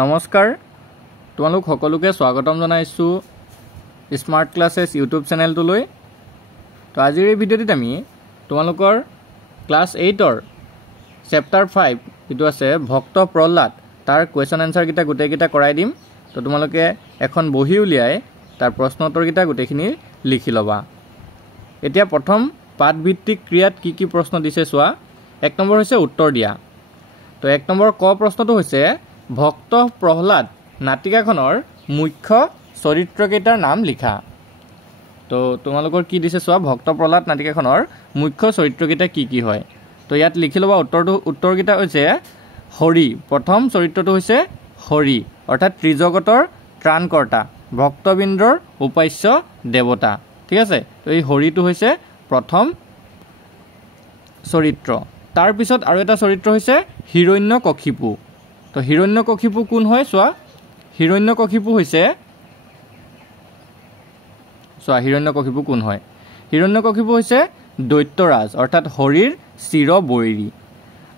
নমস্কাৰ তোমালোক সকলোকে স্বাগতম জনাইছো স্মাৰ্ট ক্লাसेस ইউটিউব চেনেলটোলৈ তো আজিৰ এই ভিডিঅ'টিত আমি তোমালোকৰ ক্লাস 8ৰ চেপ্টাৰ 5 যেটো আছে ভক্ত প্ৰহ্লাদ তাৰ কোৱেশ্চন আনসাৰ কিটা গুটেই কিটা কৰাই দিম তো তোমালোকে এখন বহি উলিয়াই তাৰ প্ৰশ্ন উত্তৰ কিটা গুটেইখিনি লিখি লবা এতিয়া প্ৰথম পাঠ ভিত্তিক ক্ৰিয়াত কি প্ৰশ্ন দিছে চোৱা এক নম্বৰ হৈছে উত্তৰ দিয়া তো এক নম্বৰ ক প্ৰশ্নটো হৈছে ভক্ত প্ৰহ্লাদ নাটিকাখনৰ মুখ্য চৰিত্ৰকেইটাৰ নাম লিখা তো তোমালোকৰ কি দিছে চোৱা ভক্ত প্ৰহ্লাদ নাটিকাখনৰ মুখ্য চৰিত্ৰকেইটা কি হয় তো ইয়াত লিখি লবা উত্তৰকেইটা হৈছে হৰি প্ৰথম চৰিত্ৰটো হৈছে হৰি অৰ্থাৎ ত্ৰিজগতৰ ত্ৰাণকৰ্তা ভক্তবৃন্দৰ উপাস্য দেৱতা ঠিক আছে তো এই হৰিটো হৈছে প্ৰথম চৰিত্ৰ তাৰ পিছত আৰু এটা চৰিত্ৰ হৈছে হিৰণ্যকশিপু তো হিৰণ্যকশিপু কোন হয় চোৱা হিৰণ্যকশিপু হৈছে চোৱা হিৰণ্যকশিপু কোন হয় হিৰণ্যকশিপু হৈছে দৈত্যৰাজ অৰ্থাৎ হৰিৰ চিৰ বৈৰী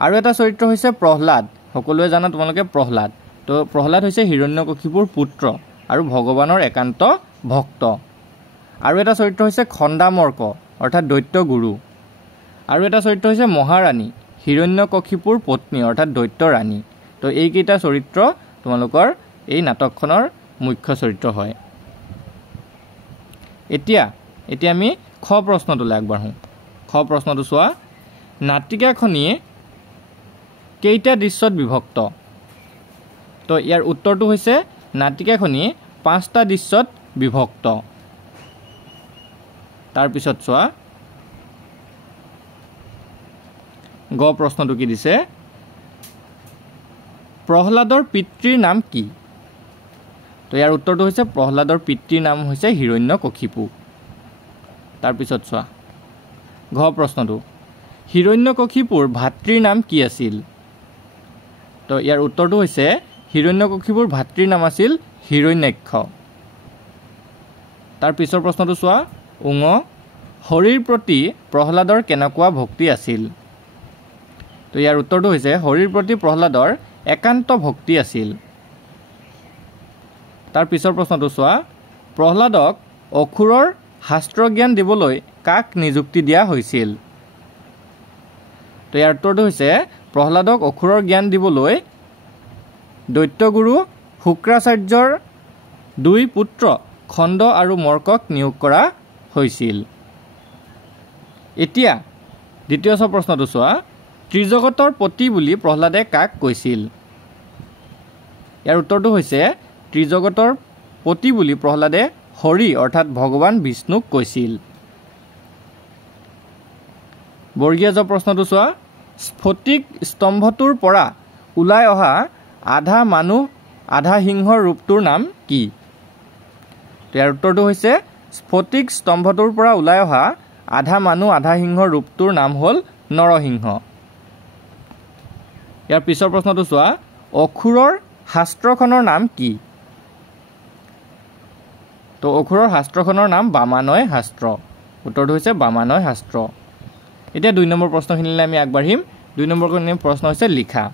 আৰু এটা চৰিত্ৰ হৈছে প্ৰহ্লাদ সকলোৱে জানা তোমালোকে প্ৰহ্লাদ তো প্ৰহ্লাদ হৈছে হিৰণ্যকশিপুৰ পুত্ৰ আৰু ভগৱানৰ একান্ত ভক্ত আৰু এটা চৰিত্ৰ হৈছে খণ্ডামৰ্ক অৰ্থাৎ দৈত্য গুৰু আৰু এটা চৰিত্ৰ হৈছে মহাৰাণী হিৰণ্যকশিপুৰ পত্নী অৰ্থাৎ দৈত্য ৰাণী তো এই কেইটা চৰিত্ৰ তোমালোকৰ এই নাটকখনৰ মুখ্য চৰিত্ৰ হয় এতিয়া আমি খ প্ৰশ্নটোলৈ আগবাঢ়ো খ প্ৰশ্নটো চোৱা নাটিকাখনি কেইটা দৃশ্যত বিভক্ত তো ইয়াৰ উত্তৰটো হৈছে নাটিকাখনি 5টা দৃশ্যত বিভক্ত তাৰ পিছত চোৱা গ প্ৰশ্নটো কি দিছে প্ৰহ্লাদৰ পিতৃৰ নাম কি তো ইয়াৰ উত্তৰটো হৈছে প্ৰহ্লাদৰ পিতৃৰ নাম হৈছে হিৰণ্যকশিপু তাৰ পিছত চোৱা ঘ প্ৰশ্নটো হিৰণ্যকশিপুৰ ভাতৃৰ নাম কি আছিল তো ইয়াৰ উত্তৰটো হৈছে হিৰণ্যকশিপুৰ ভাতৃৰ নাম আছিল হিৰণ্যাক্ষ তাৰ পিছৰ প্ৰশ্নটো চোৱা উঙ হৰিৰ প্ৰতি প্ৰহ্লাদৰ কেনেকুৱা ভক্তি আছিল তো ইয়াৰ উত্তৰটো হৈছে হৰিৰ প্ৰতি প্ৰহ্লাদৰ একান্ত ভক্তি আছিল তাৰ পিছৰ প্ৰশ্নটো চোৱা প্ৰহ্লাদক অসুৰৰ শাস্ত্ৰ জ্ঞান দিবলৈ কাক নিযুক্তি দিয়া হৈছিল তো ইয়াৰ উত্তৰটো হৈছে প্ৰহ্লাদক অসুৰৰ জ্ঞান দিবলৈ দৈত্যগুৰু শুক্ৰাচাৰ্যৰ 2 পুত্ৰ খণ্ড আৰু মৰ্কক নিয়োগ কৰা হৈছিল এতিয়া দ্বিতীয় প্ৰশ্নটো চোৱা ত্ৰিজগতৰ পতি বুলি প্ৰহ্লাদে কাক কৈছিল ইয়াৰ উত্তৰটো হৈছে ত্ৰিজগতৰ পতি বুলি প্ৰহ্লাদে হৰি অৰ্থাৎ ভগৱান বিষ্ণুক কৈছিল বৰ্গীয় জ প্ৰশ্নটো চোৱা স্ফটিক স্তম্ভটোৰ পৰা ওলাই অহা আধা মানুহ আধা সিংহৰ ৰূপটোৰ নাম কি ইয়াৰ উত্তৰটো হৈছে স্ফটিক স্তম্ভটোৰ পৰা ওলাই অহা আধা মানুহ আধা সিংহৰ ৰূপটোৰ নাম হ'ল নৰসিংহ ইয়াৰ পিছৰ প্ৰশ্নটো চোৱা অসুৰৰ শাস্ত্ৰখনৰ নাম কি তো অসুৰৰ শাস্ত্ৰখনৰ নাম বামানয় শাস্ত্ৰ উত্তৰটো হৈছে বামানয় শাস্ত্ৰ এতিয়া 2 নম্বৰ প্ৰশ্নখিনিলৈ আমি আগবাঢ়িম 2 নম্বৰ প্ৰশ্ন হৈছে লিখা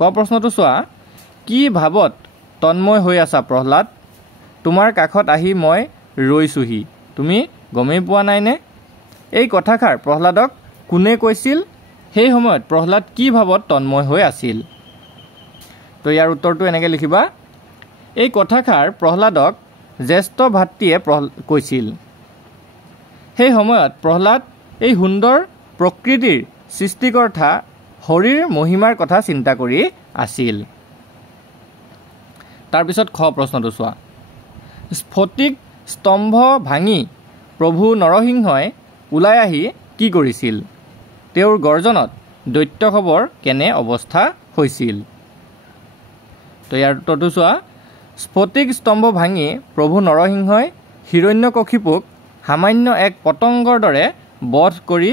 ক প্ৰশ্নটো চোৱা কি ভাৱত তন্ময় হৈ আছা প্ৰহ্লাদ তোমাৰ কাষত আহি মই ৰৈছোহি তুমি গমেই পোৱা নাইনে এই কথাষাৰ প্ৰহ্লাদক কোনে কৈছিল সেই সময়ত প্ৰহ্লাদ কি ভাৱত তন্ময় হৈ আছিল তো ইয়াৰ উত্তৰটো এনেকৈ লিখিবা এই কথাষাৰ প্ৰহ্লাদক জ্যেষ্ঠ ভাতৃয়ে কৈছিল সেই সময়ত প্ৰহ্লাদ এই সুন্দৰ প্ৰকৃতিৰ সৃষ্টিকৰ্তা হৰিৰ মহিমাৰ কথা চিন্তা কৰি আছিল তাৰ পিছত খ প্ৰশ্নটো চোৱা স্ফটিক স্তম্ভ ভাঙি প্ৰভু নৰসিংহই ওলাই আহি কি কৰিছিল তেওঁৰ গৰ্জনত দৈত্যসৱৰ কেনে অৱস্থা হৈছিল তো ইয়াৰ উত্তৰটো চোৱা স্ফটিক স্তম্ভ ভাঙি প্ৰভু নৰসিংহই হিৰণ্যকশিপুক সামান্য এক পতংগৰ দৰে বধ কৰি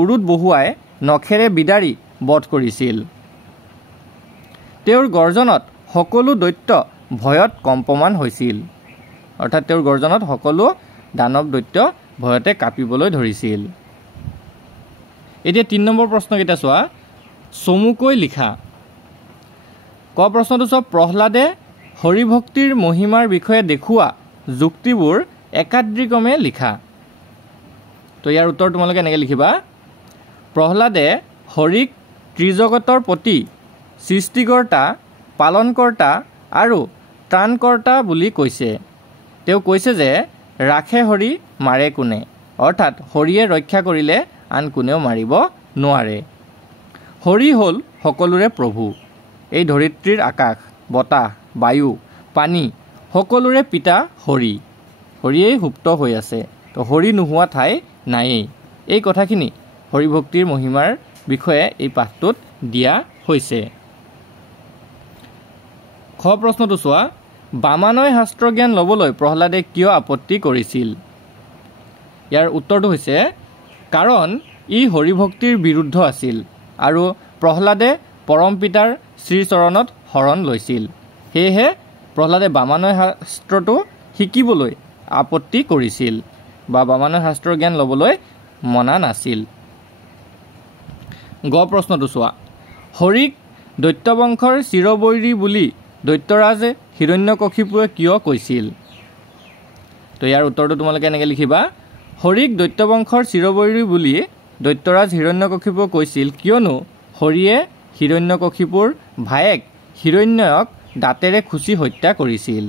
উৰুত বহুৱাই নখেৰে বিদাৰি বধ কৰিছিল তেওঁৰ গৰ্জনত সকলো দৈত্য ভয়ত কম্পমান হৈছিল অৰ্থাৎ তেওঁৰ গৰ্জনত সকলো দানৱ দৈত্য ভয়তে কাঁপিবলৈ ধৰিছিল এতিয়া 3 নম্বৰ প্ৰশ্নকেইটা চোৱা চমুকৈ লিখা ক প্ৰশ্নটো চাওক প্ৰহ্লাদে হৰিভক্তিৰ মহিমাৰ বিষয়ে দেখুওৱা যুক্তিবোৰ একাদ্ৰিক্ৰমে লিখা। তো ইয়াৰ উত্তৰ তোমালোকে এনেকৈ লিখিবা প্ৰহ্লাদে হৰিক ত্ৰিজগতৰ প্ৰতি সৃষ্টিকৰ্তা পালনকৰ্তা আৰু ত্ৰাণকৰ্তা বুলি কৈছে। তেওঁ কৈছে যে ৰাখে হৰি মাৰে কোনে, অৰ্থাৎ হৰিয়ে ৰক্ষা কৰিলে আন কোনেও মাৰিব নোৱাৰে। হৰি হ'ল সকলোৰে প্ৰভু। এই ধৰিত্ৰীৰ আকাশ বতাহ বায়ু পানী সকলোৰে পিতা হৰি। হৰিয়েই সুপ্ত হৈ আছে। তো হৰি নোহোৱা ঠাই নায়েই। এই কথাখিনি হৰিভক্তিৰ মহিমাৰ বিষয়ে এই পাঠটোত দিয়া হৈছে। খ প্ৰশ্নটো চোৱা বামানয় শাস্ত্ৰ জ্ঞান ল'বলৈ প্ৰহ্লাদে কিয় আপত্তি কৰিছিল? ইয়াৰ উত্তৰটো হৈছে কাৰণ ই হৰিভক্তিৰ বিৰুদ্ধ আছিল আৰু প্ৰহ্লাদে পৰম পিতাৰ শ্ৰীচৰণত শৰণ লৈছিল। সেয়েহে প্ৰহ্লাদে বামানয় শাস্ত্ৰটো শিকিবলৈ আপত্তি কৰিছিল বা বামানয় শাস্ত্ৰৰ জ্ঞান ল'বলৈ মনা নাছিল। গ প্ৰশ্নটো চোৱা হৰিক দৈত্যবংশৰ চিৰবৈৰী বুলি দৈত্যৰাজ হিৰণ্যকশিপুৱে কিয় কৈছিল? তো ইয়াৰ উত্তৰটো তোমালোকে এনেকৈ লিখিবা হৰিক দৈত্যবংশৰ চিৰবৈৰী বুলি দৈত্যৰাজ হিৰণ্যকশিপুৱে কৈছিল কিয়নো হৰিয়ে হিৰণ্যকশিপুৰ ভায়েক হিৰণ্যক দাঁতেৰে খুচি হত্যা কৰিছিল।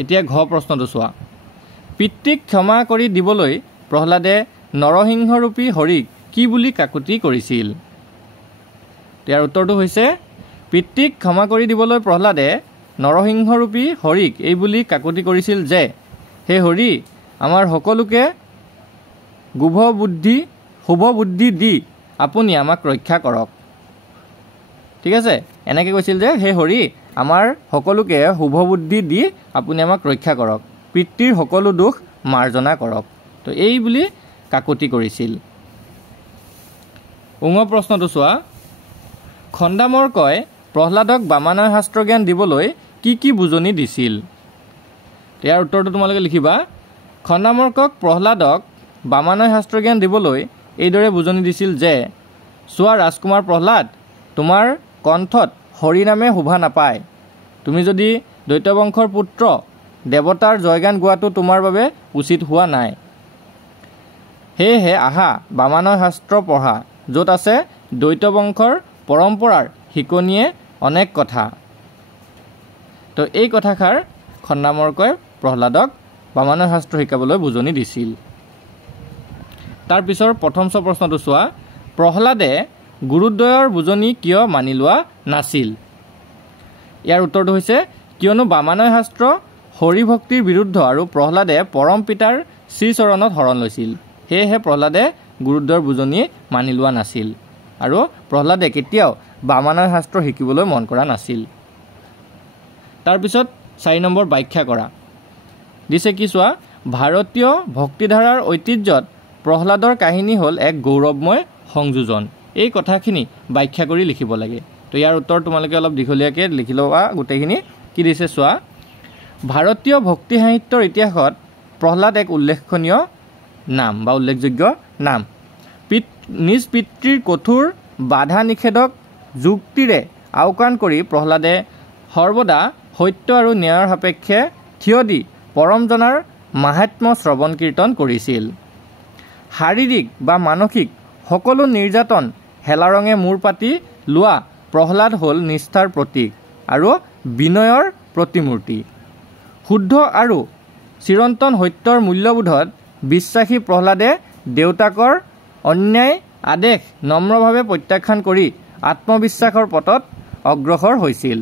এতিয়া ঘ প্ৰশ্নটো চোৱা পিতৃক ক্ষমা কৰি দিবলৈ প্ৰহ্লাদে নৰসিংহৰূপী হৰিক কি বুলি কাকুতি কৰিছিল? ইয়াৰ উত্তৰটো হৈছে পিতৃক ক্ষমা কৰি দিবলৈ প্ৰহ্লাদে নৰসিংহৰূপী হৰিক এই বুলি কাকুতি কৰিছিল যে হে হৰি আমাৰ সকলোকে শুভ বুদ্ধি দি আপুনি আমাক ৰক্ষা কৰক। ঠিক আছে, এনেকৈ কৈছিল যে হে হৰি আমাৰ সকলোকে শুভ বুদ্ধি দি আপুনি আমাক ৰক্ষা কৰক, পিতৃৰ সকলো দোষ মাৰ্জনা কৰক। তো এই বুলি কাকুতি কৰিছিল। প্ৰশ্নটো চোৱা খণ্ডামৰ্কই প্ৰহ্লাদক বামানয় শাস্ত্ৰ জ্ঞান দিবলৈ কি কি বুজনি দিছিল? ইয়াৰ উত্তৰটো তোমালোকে লিখিবা খণ্ডামৰ্কক প্ৰহ্লাদক বামানয় শাস্ত্ৰ জ্ঞান দিবলৈ এইদৰে বুজনি দিছিল যে চোৱা ৰাজকুমাৰ প্ৰহ্লাদ তোমাৰ কণ্ঠত হৰি নামে শোভা নাপায়। তুমি যদি দৈত্যবংশৰ পুত্ৰ দেৱতাৰ জয়গান গোৱাটো তোমাৰ বাবে উচিত হোৱা নাই। সেয়েহে আহা বামানয় শাস্ত্ৰ পঢ়া য'ত আছে দৈত্যবংশৰ পৰম্পৰাৰ শিকনিয়ে অনেক কথা। তো এই কথাষাৰ খণ্ডামৰ্কই প্ৰহ্লাদক বামানয় শাস্ত্ৰ শিকাবলৈ বুজনি দিছিল। তাৰ পিছৰ প্ৰথম প্ৰশ্নটো চোৱা প্ৰহ্লাদে গুৰুদ্বয়ৰ বুজনি কিয় মানি লোৱা নাছিল? ইয়াৰ উত্তৰটো হৈছে কিয়নো বামানয় শাস্ত্ৰ হৰিভক্তিৰ বিৰুদ্ধ আৰু প্ৰহ্লাদে পৰম পিতাৰ শ্ৰীচৰণত শৰণ লৈছিল। সেয়েহে প্ৰহ্লাদে গুৰুদ্বয়ৰ বুজনি মানি লোৱা নাছিল আৰু প্ৰহ্লাদে কেতিয়াও বামানয় শাস্ত্ৰ শিকিবলৈ মন কৰা নাছিল। তাৰপিছত 4 নম্বৰ ব্যাখ্যা কৰা দিছে কি চোৱা ভাৰতীয় ভক্তিধাৰাৰ ঐতিহ্যত প্ৰহ্লাদৰ কাহিনী হ'ল এক গৌৰৱময় সংযোজন। এই কথাখিনি ব্যাখ্যা কৰি লিখিব লাগে। তো ইয়াৰ উত্তৰ তোমালোকে অলপ দীঘলীয়াকৈ লিখি লোৱা গোটেইখিনি। কি দিছে চোৱা ভাৰতীয় ভক্তি সাহিত্যৰ ইতিহাসত প্ৰহ্লাদ এক উল্লেখনীয় নাম বা উল্লেখযোগ্য নাম। নিজ পিতৃৰ কঠোৰ বাধা নিষেধক যুক্তিৰে আওকাণ কৰি প্ৰহ্লাদে সৰ্বদা সত্য আৰু ন্যায়ৰ সাপেক্ষে থিয় দি পৰমজনাৰ মাহাত্ম্য শ্ৰৱণ কীৰ্তন কৰিছিল। শাৰীৰিক বা মানসিক সকলো নিৰ্যাতন হেলাৰঙে মূৰ পাতি লোৱা প্ৰহ্লাদ হ'ল নিষ্ঠাৰ প্ৰতীক আৰু বিনয়ৰ প্ৰতিমূৰ্তি। শুদ্ধ আৰু চিৰন্তন সত্যৰ মূল্যবোধত বিশ্বাসী প্ৰহ্লাদে দেউতাকৰ অন্যায় আদেশ নম্ৰভাৱে প্ৰত্যাখ্যান কৰি আত্মবিশ্বাসৰ পথত অগ্ৰসৰ হৈছিল।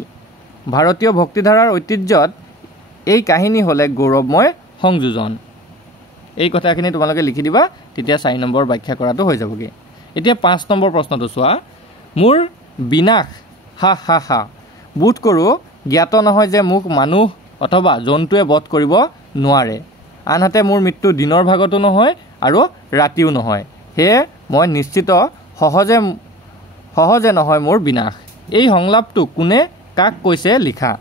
ভাৰতীয় ভক্তিধাৰাৰ ঐতিহ্যত এই কাহিনী হ'ল এক গৌৰৱময় সংযোজন। এই কথাখিনি তোমালোকে লিখি দিবা, তেতিয়া 4 নম্বৰ ব্যাখ্যা কৰাটো হৈ যাবগৈ। এতিয়া 5 নম্বৰ প্ৰশ্নটো চোৱা মোৰ বিনাশ হা হা হা বোধ কৰোঁ জ্ঞাত নহয় যে মোক মানুহ অথবা জন্তুৱে বধ কৰিব নোৱাৰে। আনহাতে মোৰ মৃত্যু দিনৰ ভাগতো নহয় আৰু ৰাতিও নহয়। সেয়ে মই নিশ্চিত সহজে নহয় মোৰ বিনাশ। এই সংলাপটো কোনে কাক কৈছে লিখা।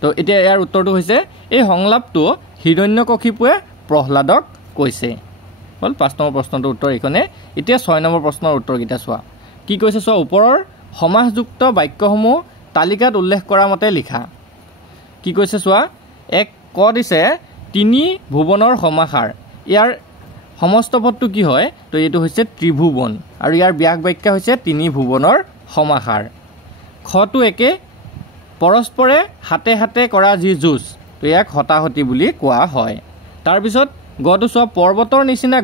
তো এতিয়া ইয়াৰ উত্তৰটো হৈছে এই সংলাপটো হিৰণ্যকশিপুৱে প্ৰহ্লাদক কৈছে। হ'ল 5 নম্বৰ প্ৰশ্নটোৰ উত্তৰ এইখনে। এতিয়া 6 নম্বৰ প্ৰশ্নৰ উত্তৰকেইটা চোৱা কি কৈছে চোৱা ওপৰৰ সমাসযুক্ত বাক্যসমূহ তালিকাত উল্লেখ কৰা মতে লিখা কি কৈছে চোৱা এক ক দিছে তিনি ভুৱনৰ সমাহাৰ ইয়াৰ সমস্ত পদটো কি হয় তো এইটো হৈছে ত্ৰিভুৱন আৰু ইয়াৰ ব্যাস বাক্য হৈছে তিনি ভুৱনৰ সমাহাৰ খটো একে পৰস্পৰে হাতে হাতে কৰা যি যুঁজ তো ইয়াক হতাহতি বুলি কোৱা হয় তাৰ পিছত গটো চোৱা পৰ্বতৰ নিচিনা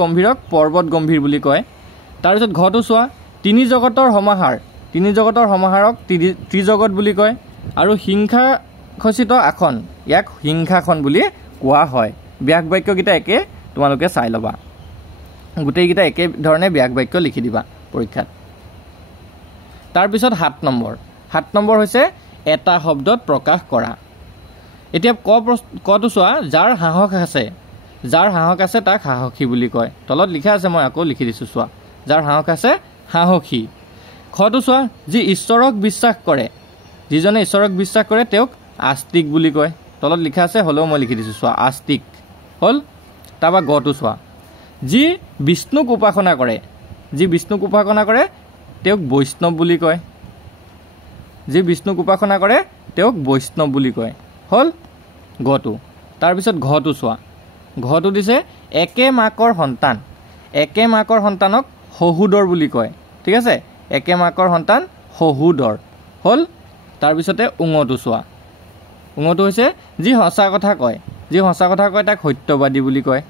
গম্ভীৰক পৰ্বত গম্ভীৰ বুলি কয় তাৰ পিছত ঘটো চোৱা তিনি জগতৰ সমাহাৰক ত্ৰিজগত বুলি কয় আৰু হিংসা খচিত আসন ইয়াক হিংসাখন বুলি কোৱা হয় ব্যাস বাক্যকেইটা একে তোমালোকে চাই ল'বা গোটেইকেইটা একে ধৰণে ব্যাস বাক্য লিখি দিবা পৰীক্ষাত তাৰ পিছত 7 নম্বৰ হৈছে এটা শব্দত প্ৰকাশ কৰা এতিয়া কটো চোৱা যাৰ সাহস আছে তাক সাহসী বুলি কয় তলত লিখা আছে মই আকৌ লিখি দিছোঁ চোৱা যাৰ সাহস আছে সাহসী খটো চোৱা যিজনে ঈশ্বৰক বিশ্বাস কৰে তেওঁক আস্তিক বুলি কয় তলত লিখা আছে হ'লেও মই লিখি দিছোঁ চোৱা আস্তিক হ'ল তাৰপৰা গটো চোৱা যি বিষ্ণুক উপাসনা কৰে তেওঁক বৈষ্ণৱ বুলি কয় হ'ল গটো তাৰপিছত ঘটো চোৱা ঘটো দিছে একে মাকৰ সন্তানক শহুদৰ বুলি কয় ঠিক আছে একে মাকৰ সন্তান শহুদৰ হ'ল তাৰপিছতে উঙটো চোৱা উঙটো হৈছে যি সঁচা কথা কয় তাক সত্যবাদী বুলি কয়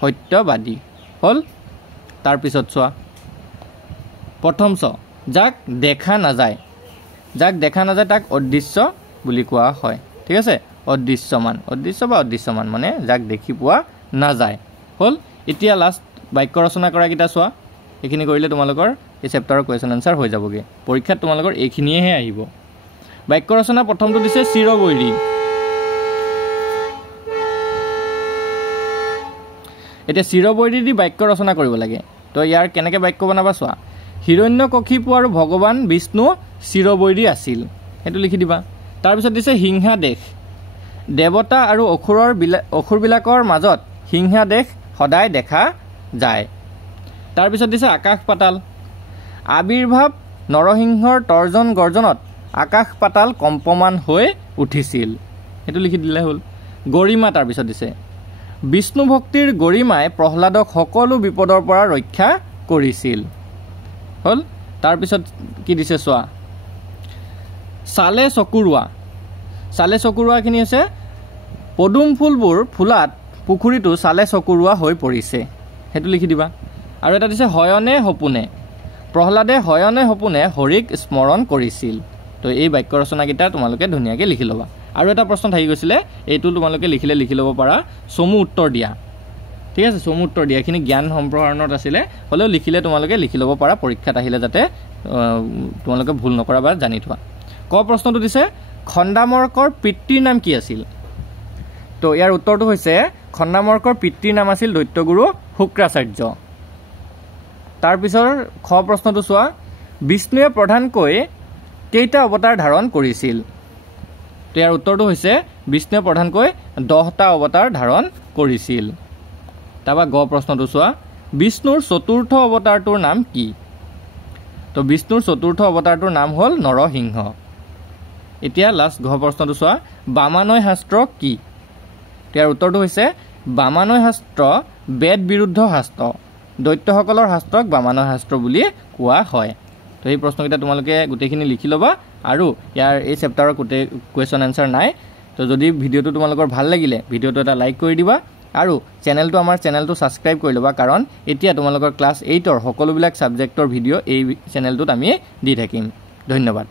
সত্যবাদী হ'ল তাৰপিছত চোৱা প্ৰথম যাক দেখা নাযায় তাক অদৃশ্য বুলি কোৱা হয় ঠিক আছে অদৃশ্যমান মানে যাক দেখি পোৱা নাযায় হ'ল এতিয়া লাষ্ট বাক্য ৰচনা কৰাকেইটা চোৱা এইখিনি কৰিলে তোমালোকৰ এই চেপ্টাৰৰ কুৱেশ্যন এনচাৰ হৈ যাবগৈ পৰীক্ষাত তোমালোকৰ এইখিনিয়েহে আহিব বাক্য ৰচনা প্ৰথমটো দিছে চিৰবৈৰী এতিয়া চিৰবৈৰী দি বাক্য ৰচনা কৰিব লাগে তো ইয়াৰ কেনেকৈ বাক্য বনাবা চোৱা হিৰণ্যকশিপু আৰু ভগৱান বিষ্ণু চিৰবৈৰী আছিল সেইটো লিখি দিবা তাৰপিছত দিছে হিংসা দেশ দেৱতা আৰু অসুৰবিলাকৰ মাজত হিংসা দেশ সদায় দেখা যায় তাৰপিছত দিছে আকাশ পাতাল আবিৰ্ভাৱ নৰসিংহৰ তৰ্জন গৰ্জনত আকাশ পাতাল কম্পমান হৈ উঠিছিল সেইটো লিখি দিলে হ'ল গৰিমা তাৰপিছত দিছে বিষ্ণু ভক্তিৰ গৰিমাই প্ৰহ্লাদক সকলো বিপদৰ পৰা ৰক্ষা কৰিছিল হ'ল তাৰপিছত কি দিছে চোৱা চালে চকুৰোৱাখিনি হৈছে পদুম ফুলবোৰ ফুলাত পুখুৰীটো চালে চকুৰোৱা হৈ পৰিছে সেইটো লিখি দিবা আৰু এটা দিছে হয়নে সপোনে প্ৰহ্লাদে হয়নে সপোনে হৰিক স্মৰণ কৰিছিল তো এই বাক্য ৰচনাকেইটা তোমালোকে ধুনীয়াকৈ লিখি ল'বা আৰু এটা প্ৰশ্ন থাকি গৈছিলে এইটো তোমালোকে লিখি ল'ব পাৰা চমু উত্তৰ দিয়া ঠিক আছে চমু উত্তৰ দিয়া এইখিনি জ্ঞান সম্প্ৰসাৰণত আছিলে হ'লেও লিখিলে তোমালোকে লিখি ল'ব পাৰা পৰীক্ষাত আহিলে যাতে তোমালোকে ভুল নকৰা বা জানি থোৱা প্ৰশ্নটো দিছে খণ্ডামৰ্কৰ পিতৃৰ নাম কি আছিল তো ইয়াৰ উত্তৰটো হৈছে খণ্ডামৰ্কৰ পিতৃৰ নাম আছিল দৈত্যগুৰু শুক্ৰাচাৰ্য তাৰপিছৰ প্ৰশ্নটো চোৱা বিষ্ণুৱে প্ৰধানকৈ কেইটা অৱতাৰ ধাৰণ কৰিছিল তো ইয়াৰ উত্তৰটো হৈছে বিষ্ণুৱে প্ৰধানকৈ 10টা অৱতাৰ ধাৰণ কৰিছিল তাৰপৰা প্ৰশ্নটো চোৱা বিষ্ণুৰ চতুৰ্থ অৱতাৰটোৰ নাম কি তো বিষ্ণুৰ চতুৰ্থ অৱতাৰটোৰ নাম হ'ল নৰসিংহ এতিয়া লাষ্ট প্ৰশ্নটো চোৱা বামানয় শাস্ত্ৰ কি ইয়াৰ উত্তৰটো হৈছে বামানয় শাস্ত্ৰ বেদ বিৰুদ্ধ শাস্ত্ৰ দৈত্যসকলৰ শাস্ত্ৰক বামানয় শাস্ত্ৰ বুলি কোৱা হয় তো এই প্ৰশ্নকেইটা তোমালোকে গোটেইখিনি লিখি ল'বা আৰু ইয়াৰ এই চেপ্টাৰৰ গোটেই কুৱেশ্যন এনচাৰ নাই তো যদি ভিডিঅ'টো তোমালোকৰ ভাল লাগিলে ভিডিঅ'টো এটা লাইক কৰি দিবা আৰু আমাৰ চেনেলটো ছাবস্ক্ৰাইব কৰি ল'বা কাৰণ এতিয়া তোমালোকৰ ক্লাছ 8ৰ সকলোবিলাক ছাবজেক্টৰ ভিডিঅ' এই চেনেলটোত আমি দি থাকিম ধন্যবাদ